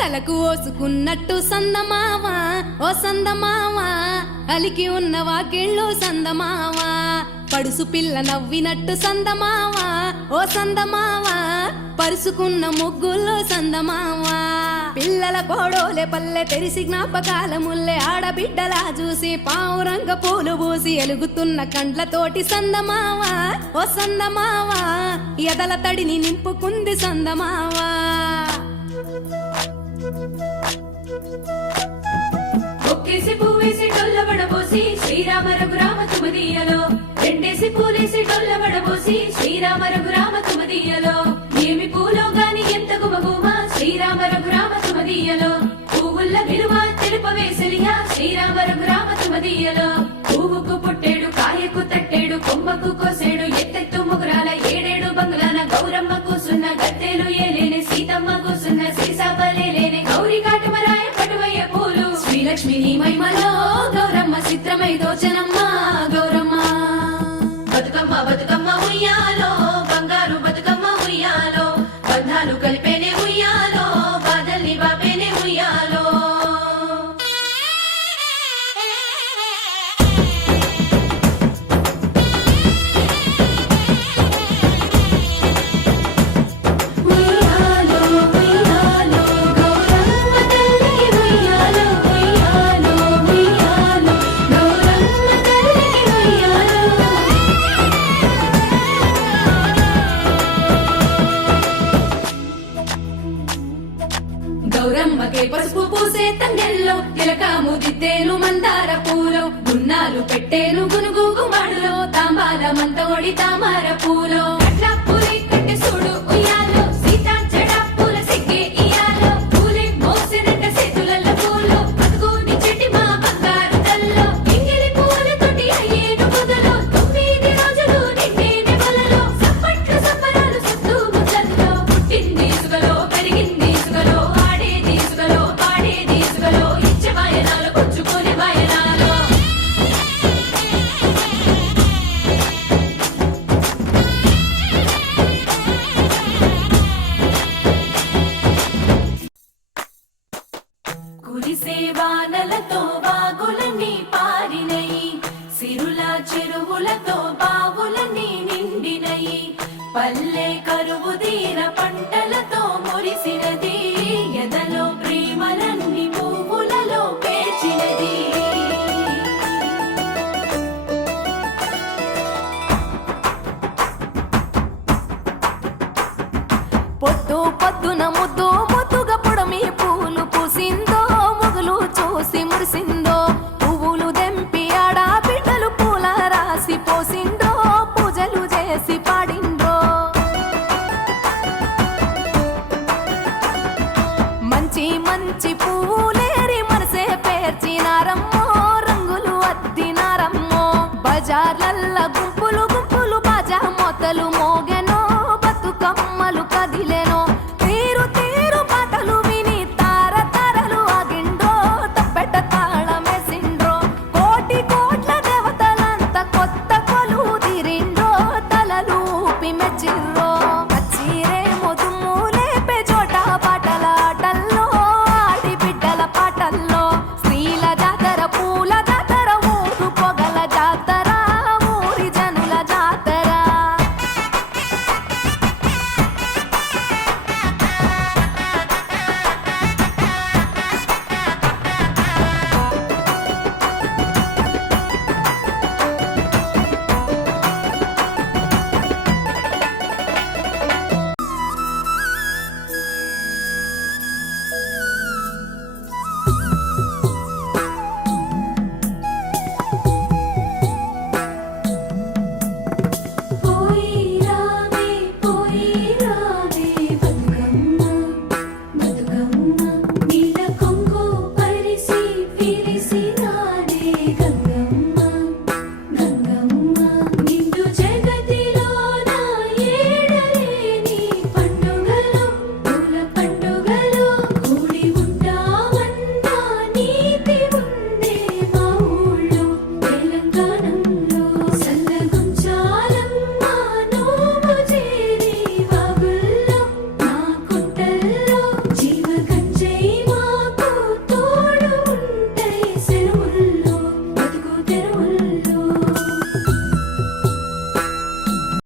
తలకు ఓసుకున్నట్టు సందమావా ఓ సందమావా అలికి ఉన్న వాకిళ్ళు సందమావా పడుసు పిల్ల నవ్వినట్టు సందమావా ఓ సందమావా పరుసుకున్న ముగ్గుల్లో సందమావా పిల్లల కోడోలే పల్లె తెరిసి జ్ఞాపకాల ముల్లె ఆడబిడ్డలా చూసి పావురంగ పూలు పూసి ఎలుగుతున్న కండ్లతోటి సందమావా ఓ సందమావా ఎదల తడిని నింపుకుంది సందమావా ఒక్కేసి పువ్వేసి డొల్లబడబోసి శ్రీరామ రఘురామ తుమదీయలో రెండేసి పూలేసి డొల్లబడబోసి శ్రీరామ రఘురామ తుమదీయలో ఏమి పూలో గాని ఎంత గుమగుమ శ్రీరామ రఘురామ తుమదీయలో పువ్వుల్ల విలువ తెలుపవేసలియా శ్రీరామ రఘురామ తుమదీయలో పువ్వుకు పుట్టేడు కాయకు తట్టేడు కొమ్మకు కోసేడు ఎత్తెత్తు ముగురాల ఏడేడు బంగ్లాన గౌరమ్మ కూసున్న గత్తెలు ఏలేని సీతమ్మ కూసున్న శ్రీసాపలేని గౌరీ కాటమరాయ పటువయ్య పూలు శ్రీలక్ష్మి మహిమలో గౌరమ్మ చిత్రమై దోచనమ్మ గౌరమ్మ బతుకమ్మ బతుకమ్మ ఉయ్యాలో బంగారు బతుకమ్మ ఉయ్యాలో బంధాలు కలిపేనే ఉయ్యాలో బాధల్ని బాపేనే ఉయ్యాలో గౌరమ్మకే పసుపు పూసే తంగెల్లో తిలకాము దిద్దేను మందార పూలో గున్నాలు పెట్టేను గునుగు గుమాడులో తాంబాల మంతోడి తామర పూలో అట్లా పూలే కట్టె చూడు ఉయ్యాలో సీతా జడ పూల సిగ్గే ఇయాలో పూలే మోసినట్ట చేతులల్ల పూలో అదుగోని చెట్టి మా బంగారు తల్లో ఇంగిలి పూలతోటి అయ్యేను పొదలో 9 రోజులు నిండేనే వలలో సప్పట్లు సప్పరాలు సుత్తు ముచ్చట్లో పుట్టింది సుగలో పెరిగింది సుగలో కురిసేవానలతో బాగులన్నీ పారినయి సిరుల చెరువులతో బావులన్నీ నిండినయి పల్లె కరువు తీర పంటలతో మురిసినది ఎదలో ప్రేమలన్నీ పువ్వులలో పేర్చినది పొద్దు పొద్దున ముద్దు ముద్దుగా పొడమి పూలు పూసిందో మొగులు చూసి మురిసిందో పువ్వులు దెంపి ఆడా బిడ్డలు పూల రాసి పోసిందో పూజలు చేసి పాడిందో మంచి మంచి పువ్వులేరి మనసే పేర్చినారమ్మో రంగులు అద్దినారమ్మో బజార్లల్ల గుంపులు గుంపులు బాజా మొత్తలు మోగెన